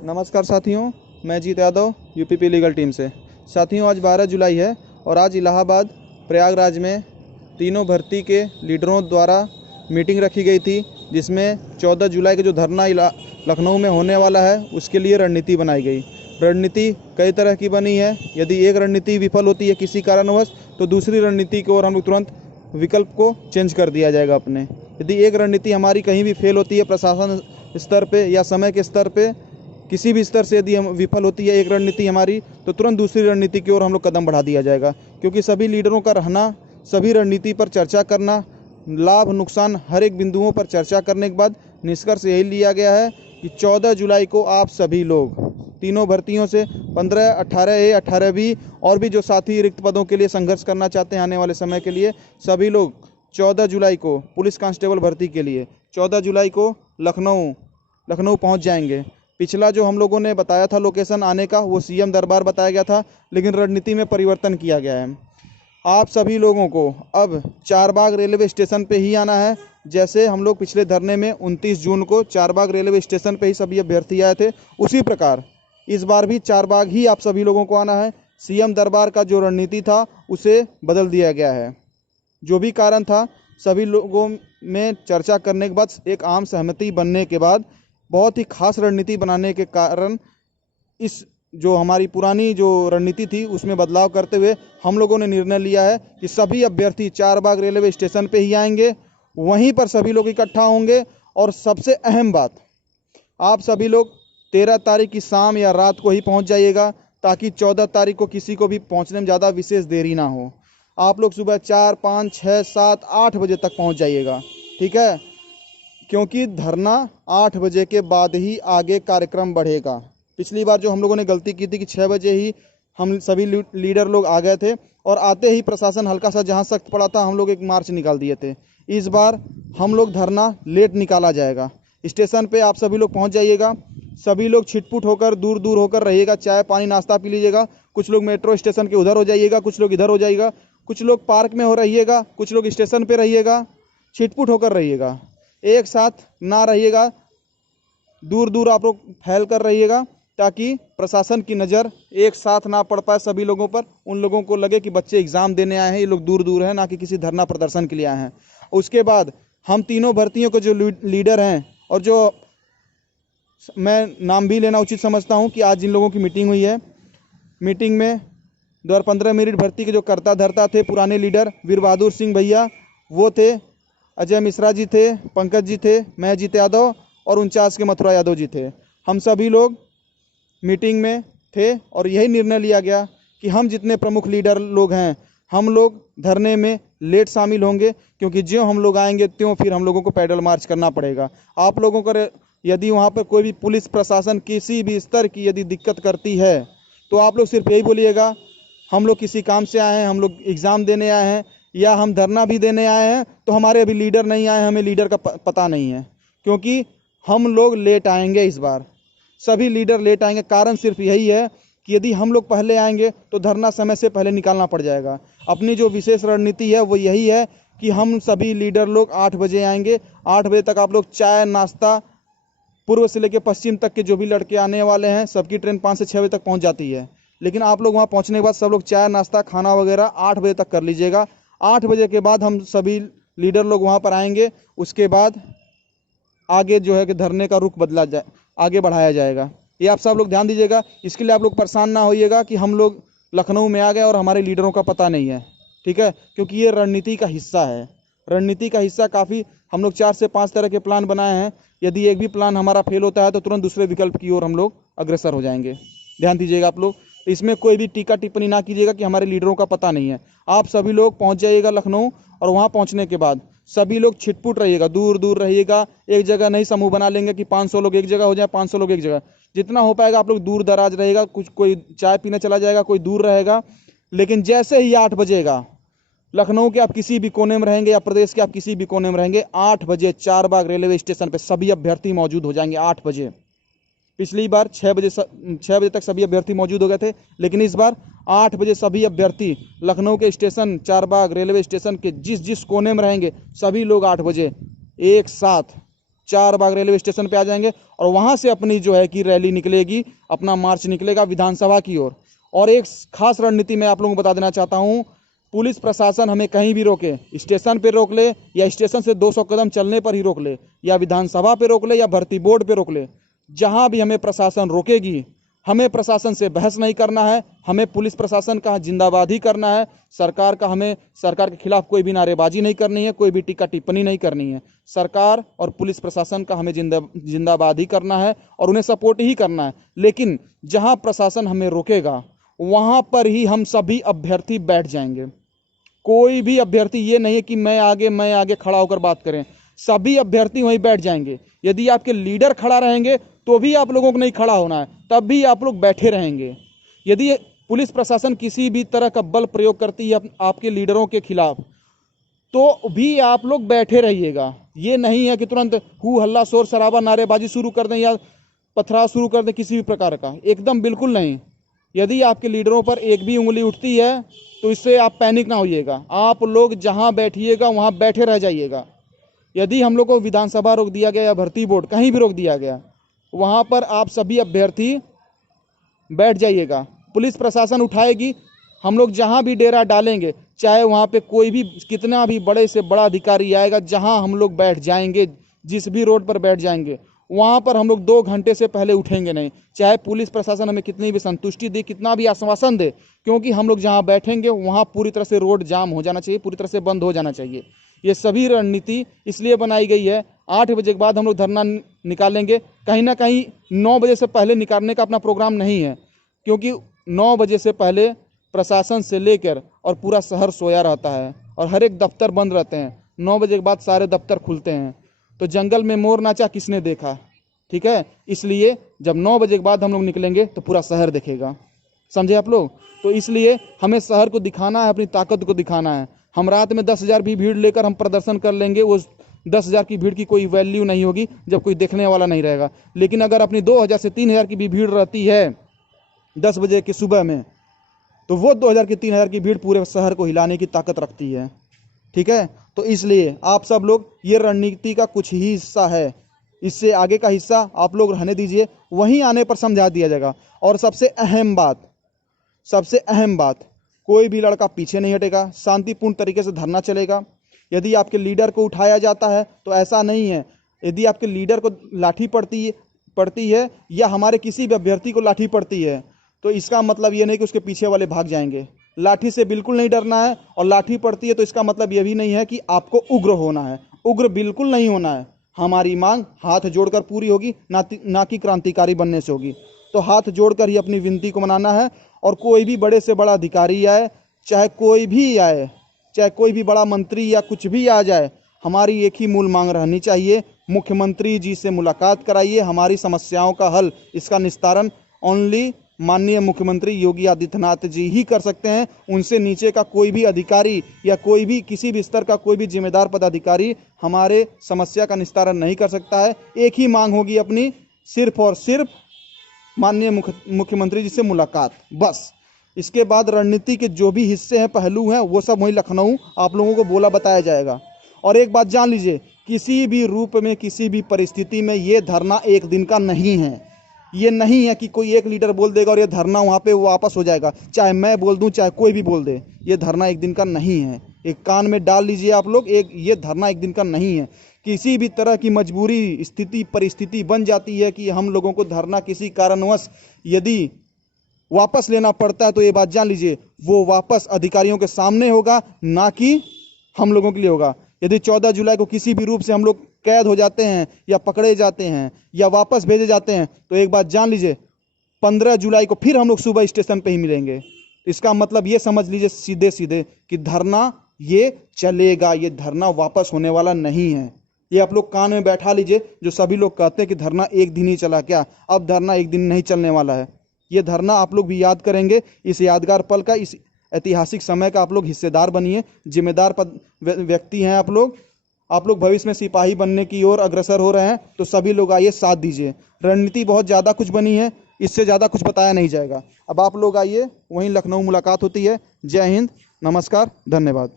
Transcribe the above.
नमस्कार साथियों, मैं जीत यादव यूपीपी लीगल टीम से। साथियों, आज 12 जुलाई है और आज इलाहाबाद प्रयागराज में तीनों भर्ती के लीडरों द्वारा मीटिंग रखी गई थी, जिसमें 14 जुलाई के जो धरना लखनऊ में होने वाला है उसके लिए रणनीति बनाई गई। रणनीति कई तरह की बनी है। यदि एक रणनीति विफल होती है किसी कारणवश तो दूसरी रणनीति की ओर हम लोग तुरंत विकल्प को चेंज कर दिया जाएगा अपने। यदि एक रणनीति हमारी कहीं भी फेल होती है, प्रशासन स्तर पे या समय के स्तर पे किसी भी स्तर से यदि हम विफल होती है एक रणनीति हमारी, तो तुरंत दूसरी रणनीति की ओर हम लोग कदम बढ़ा दिया जाएगा। क्योंकि सभी लीडरों का रहना, सभी रणनीति पर चर्चा करना, लाभ नुकसान हर एक बिंदुओं पर चर्चा करने के बाद निष्कर्ष यही लिया गया है कि 14 जुलाई को आप सभी लोग तीनों भर्तियों से 15, 18A, 18B और भी जो साथी रिक्त पदों के लिए संघर्ष करना चाहते हैं आने वाले समय के लिए, सभी लोग 14 जुलाई को पुलिस कांस्टेबल भर्ती के लिए 14 जुलाई को लखनऊ पहुंच जाएंगे। पिछला जो हम लोगों ने बताया था लोकेशन आने का, वो सीएम दरबार बताया गया था, लेकिन रणनीति में परिवर्तन किया गया है। आप सभी लोगों को अब चारबाग रेलवे स्टेशन पे ही आना है। जैसे हम लोग पिछले धरने में 29 जून को चारबाग रेलवे स्टेशन पे ही सभी अभ्यर्थी आए थे, उसी प्रकार इस बार भी चारबाग ही आप सभी लोगों को आना है। सीएम दरबार का जो रणनीति था उसे बदल दिया गया है। जो भी कारण था, सभी लोगों में चर्चा करने के बाद एक आम सहमति बनने के बाद बहुत ही खास रणनीति बनाने के कारण इस जो हमारी पुरानी जो रणनीति थी उसमें बदलाव करते हुए हम लोगों ने निर्णय लिया है कि सभी अभ्यर्थी चारबाग रेलवे स्टेशन पे ही आएंगे, वहीं पर सभी लोग इकट्ठा होंगे। और सबसे अहम बात, आप सभी लोग 13 तारीख की शाम या रात को ही पहुंच जाइएगा, ताकि 14 तारीख को किसी को भी पहुंचने में ज़्यादा विशेष देरी ना हो। आप लोग सुबह 4, 5, 6, 7, 8 बजे तक पहुंच जाइएगा, ठीक है? क्योंकि धरना 8 बजे के बाद ही आगे कार्यक्रम बढ़ेगा। पिछली बार जो हम लोगों ने गलती की थी कि 6 बजे ही हम सभी लीडर लोग आ गए थे और आते ही प्रशासन हल्का सा जहां सख्त पड़ा था हम लोग एक मार्च निकाल दिए थे। इस बार हम लोग धरना लेट निकाला जाएगा। स्टेशन पे आप सभी लोग पहुंच जाइएगा। सभी लोग छिटपुट होकर दूर दूर होकर रहिएगा, चाय पानी नाश्ता पी लीजिएगा। कुछ लोग मेट्रो स्टेशन के उधर हो जाइएगा, कुछ लोग इधर हो जाइएगा, कुछ लोग पार्क में हो रहिएगा, कुछ लोग स्टेशन पे रहिएगा। छिटपुट होकर रहिएगा, एक साथ ना रहिएगा, दूर दूर आप लोग फैल कर रहिएगा, ताकि प्रशासन की नज़र एक साथ ना पड़ पाए सभी लोगों पर। उन लोगों को लगे कि बच्चे एग्ज़ाम देने आए हैं, ये लोग दूर दूर हैं, ना कि किसी धरना प्रदर्शन के लिए आए हैं। उसके बाद हम तीनों भर्तियों के जो लीडर हैं और जो मैं नाम भी लेना उचित समझता हूं कि आज जिन लोगों की मीटिंग हुई है, मीटिंग में 2015 मेरिट भर्ती के जो कर्ता धर्ता थे, पुराने लीडर वीर बहादुर सिंह भैया वो थे, अजय मिश्रा जी थे, पंकज जी थे, मैं जीत यादव और 49 के मथुरा यादव जी थे। हम सभी लोग मीटिंग में थे और यही निर्णय लिया गया कि हम जितने प्रमुख लीडर लोग हैं हम लोग धरने में लेट शामिल होंगे, क्योंकि ज्यों हम लोग आएंगे त्यों फिर हम लोगों को पैदल मार्च करना पड़ेगा। आप लोगों को यदि वहाँ पर कोई भी पुलिस प्रशासन किसी भी स्तर की यदि दिक्कत करती है तो आप लोग सिर्फ यही बोलिएगा, हम लोग किसी काम से आए हैं, हम लोग एग्ज़ाम देने आए हैं या हम धरना भी देने आए हैं, तो हमारे अभी लीडर नहीं आए, हमें लीडर का पता नहीं है। क्योंकि हम लोग लेट आएंगे, इस बार सभी लीडर लेट आएंगे। कारण सिर्फ यही है कि यदि हम लोग पहले आएंगे तो धरना समय से पहले निकालना पड़ जाएगा। अपनी जो विशेष रणनीति है वो यही है कि हम सभी लीडर लोग 8 बजे आएंगे। 8 बजे तक आप लोग चाय नाश्ता, पूर्व से लेकर पश्चिम तक के जो भी लड़के आने वाले हैं सबकी ट्रेन 5 से 6 बजे तक पहुंच जाती है, लेकिन आप लोग वहां पहुंचने के बाद सब लोग चाय नाश्ता खाना वगैरह 8 बजे तक कर लीजिएगा। 8 बजे के बाद हम सभी लीडर लोग वहां पर आएंगे। उसके बाद आगे जो है कि धरने का रुख बदला जाए, आगे बढ़ाया जाएगा। ये आप सब लोग ध्यान दीजिएगा। इसके लिए आप लोग परेशान ना होइएगा कि हम लोग लखनऊ में आ गए और हमारे लीडरों का पता नहीं है, ठीक है? क्योंकि ये रणनीति का हिस्सा है। रणनीति का हिस्सा काफ़ी हम लोग 4 से 5 तरह के प्लान बनाए हैं। यदि एक भी प्लान हमारा फेल होता है तो तुरंत दूसरे विकल्प की ओर हम लोग अग्रसर हो जाएंगे। ध्यान दीजिएगा आप लोग, इसमें कोई भी टीका टिप्पणी ना कीजिएगा कि हमारे लीडरों का पता नहीं है। आप सभी लोग पहुंच जाइएगा लखनऊ और वहां पहुंचने के बाद सभी लोग छिटपुट रहिएगा, दूर दूर रहिएगा। एक जगह नहीं समूह बना लेंगे कि 500 लोग एक जगह हो जाए, 500 लोग एक जगह। जितना हो पाएगा आप लोग दूर दराज रहेगा, कुछ कोई चाय पीने चला जाएगा, कोई दूर रहेगा। लेकिन जैसे ही 8 बजेगा, लखनऊ के आप किसी भी कोने में रहेंगे या प्रदेश के आप किसी भी कोने में रहेंगे, 8 बजे चारबाग रेलवे स्टेशन पे सभी अभ्यर्थी मौजूद हो जाएंगे। 8 बजे। पिछली बार 6 बजे तक सभी अभ्यर्थी मौजूद हो गए थे, लेकिन इस बार 8 बजे सभी अभ्यर्थी लखनऊ के स्टेशन, चारबाग रेलवे स्टेशन के जिस जिस कोने में रहेंगे सभी लोग 8 बजे एक साथ चारबाग रेलवे स्टेशन पे आ जाएंगे और वहाँ से अपनी जो है कि रैली निकलेगी, अपना मार्च निकलेगा विधानसभा की ओर। और एक खास रणनीति मैं आप लोगों को बता देना चाहता हूँ, पुलिस प्रशासन हमें कहीं भी रोके, स्टेशन पे रोक ले या स्टेशन से 200 कदम चलने पर ही रोक ले या विधानसभा पे रोक ले या भर्ती बोर्ड पे रोक ले, जहाँ भी हमें प्रशासन रोकेगी हमें प्रशासन से बहस नहीं करना है, हमें पुलिस प्रशासन का जिंदाबाद ही करना है। सरकार के खिलाफ कोई भी नारेबाजी नहीं करनी है, कोई भी टीका टिप्पणी नहीं करनी है। सरकार और पुलिस प्रशासन का हमें जिंदाबाद ही करना है और उन्हें सपोर्ट ही करना है। लेकिन जहां प्रशासन हमें रोकेगा वहां पर ही हम सभी अभ्यर्थी बैठ जाएंगे। कोई भी अभ्यर्थी ये नहीं है कि मैं आगे खड़ा होकर बात करें, सभी अभ्यर्थी वहीं बैठ जाएंगे। यदि आपके लीडर खड़ा रहेंगे तो भी आप लोगों को नहीं खड़ा होना है, तब भी आप लोग बैठे रहेंगे। यदि पुलिस प्रशासन किसी भी तरह का बल प्रयोग करती है आपके लीडरों के खिलाफ, तो भी आप लोग बैठे रहिएगा। ये नहीं है कि तुरंत हू हल्ला शोर शराबा नारेबाजी शुरू कर दें या पथराव शुरू कर दें किसी भी प्रकार का, एकदम बिल्कुल नहीं। यदि आपके लीडरों पर एक भी उंगली उठती है तो इससे आप पैनिक ना होइएगा, आप लोग जहां बैठिएगा वहां बैठे रह जाइएगा। यदि हम लोग को विधानसभा रोक दिया गया या भर्ती बोर्ड कहीं भी रोक दिया गया, वहां पर आप सभी अभ्यर्थी बैठ जाइएगा। पुलिस प्रशासन उठाएगी, हम लोग जहां भी डेरा डालेंगे, चाहे वहां पे कोई भी कितना भी बड़े से बड़ा अधिकारी आएगा, जहां हम लोग बैठ जाएंगे, जिस भी रोड पर बैठ जाएंगे वहां पर हम लोग 2 घंटे से पहले उठेंगे नहीं, चाहे पुलिस प्रशासन हमें कितनी भी संतुष्टि दे, कितना भी आश्वासन दे, क्योंकि हम लोग जहां बैठेंगे वहां पूरी तरह से रोड जाम हो जाना चाहिए, पूरी तरह से बंद हो जाना चाहिए। ये सभी रणनीति इसलिए बनाई गई है। 8 बजे के बाद हम लोग धरना निकालेंगे, कहीं ना कहीं 9 बजे से पहले निकालने का अपना प्रोग्राम नहीं है, क्योंकि 9 बजे से पहले प्रशासन से लेकर और पूरा शहर सोया रहता है और हर एक दफ्तर बंद रहते हैं। 9 बजे के बाद सारे दफ्तर खुलते हैं। तो जंगल में मोर नाचा किसने देखा, ठीक है? इसलिए जब 9 बजे के बाद हम लोग निकलेंगे तो पूरा शहर देखेगा, समझे आप लोग? तो इसलिए हमें शहर को दिखाना है, अपनी ताकत को दिखाना है। हम रात में 10,000 भी भीड़ लेकर हम प्रदर्शन कर लेंगे, वो 10,000 की भीड़ की कोई वैल्यू नहीं होगी जब कोई देखने वाला नहीं रहेगा। लेकिन अगर अपनी 2,000 से 3,000 की भी भीड़ रहती है 10 बजे की सुबह में, तो वो 2,000 की 3,000 की भीड़ पूरे शहर को हिलाने की ताकत रखती है, ठीक है? तो इसलिए आप सब लोग, ये रणनीति का कुछ ही हिस्सा है, इससे आगे का हिस्सा आप लोग रहने दीजिए, वहीं आने पर समझा दिया जाएगा। और सबसे अहम बात, कोई भी लड़का पीछे नहीं हटेगा, शांतिपूर्ण तरीके से धरना चलेगा। यदि आपके लीडर को उठाया जाता है तो ऐसा नहीं है, यदि आपके लीडर को लाठी पड़ती है या हमारे किसी भी अभ्यर्थी को लाठी पड़ती है, तो इसका मतलब ये नहीं कि उसके पीछे वाले भाग जाएंगे। लाठी से बिल्कुल नहीं डरना है, और लाठी पड़ती है तो इसका मतलब ये भी नहीं है कि आपको उग्र होना है, उग्र बिल्कुल नहीं होना है। हमारी मांग हाथ जोड़कर पूरी होगी, ना कि क्रांतिकारी बनने से होगी। तो हाथ जोड़कर ही अपनी विनती को मनाना है। और कोई भी बड़े से बड़ा अधिकारी आए, चाहे कोई भी आए, चाहे कोई भी बड़ा मंत्री या कुछ भी आ जाए, हमारी एक ही मूल मांग रहनी चाहिए, मुख्यमंत्री जी से मुलाकात कराइए, हमारी समस्याओं का हल, इसका निस्तारण ओनली माननीय मुख्यमंत्री योगी आदित्यनाथ जी ही कर सकते हैं। उनसे नीचे का कोई भी अधिकारी या कोई भी किसी भी स्तर का कोई भी जिम्मेदार पदाधिकारी हमारे समस्या का निस्तारण नहीं कर सकता है। एक ही मांग होगी अपनी, सिर्फ और सिर्फ माननीय मुख्यमंत्री जी से मुलाकात, बस। इसके बाद रणनीति के जो भी हिस्से हैं, पहलू हैं, वो सब वहीं लखनऊ आप लोगों को बोला बताया जाएगा। और एक बात जान लीजिए, किसी भी रूप में, किसी भी परिस्थिति में ये धरना एक दिन का नहीं है। ये नहीं है कि कोई एक लीडर बोल देगा और ये धरना वहाँ पे वापस हो जाएगा, चाहे मैं बोल दूं चाहे कोई भी बोल दे। ये धरना एक दिन का नहीं है, एक कान में डाल लीजिए आप लोग, ये धरना एक दिन का नहीं है। किसी भी तरह की मजबूरी, स्थिति, परिस्थिति बन जाती है कि हम लोगों को धरना किसी कारणवश यदि वापस लेना पड़ता है, तो ये बात जान लीजिए, वो वापस अधिकारियों के सामने होगा, ना कि हम लोगों के लिए होगा। यदि 14 जुलाई को किसी भी रूप से हम लोग कैद हो जाते हैं या पकड़े जाते हैं या वापस भेजे जाते हैं, तो एक बात जान लीजिए, 15 जुलाई को फिर हम लोग सुबह स्टेशन पे ही मिलेंगे। इसका मतलब ये समझ लीजिए सीधे सीधे कि धरना ये चलेगा, ये धरना वापस होने वाला नहीं है। ये आप लोग कान में बैठा लीजिए। जो सभी लोग कहते हैं कि धरना एक दिन ही चला, क्या अब धरना एक दिन नहीं चलने वाला है। ये धरना आप लोग भी याद करेंगे, इस यादगार पल का, इस ऐतिहासिक समय का आप लोग हिस्सेदार बनिए, जिम्मेदार व्यक्ति हैं आप लोग भविष्य में सिपाही बनने की ओर अग्रसर हो रहे हैं, तो सभी लोग आइए, साथ दीजिए। रणनीति बहुत ज़्यादा कुछ बनी है, इससे ज़्यादा कुछ बताया नहीं जाएगा। अब आप लोग आइए, वहीं लखनऊ मुलाकात होती है। जय हिंद, नमस्कार, धन्यवाद।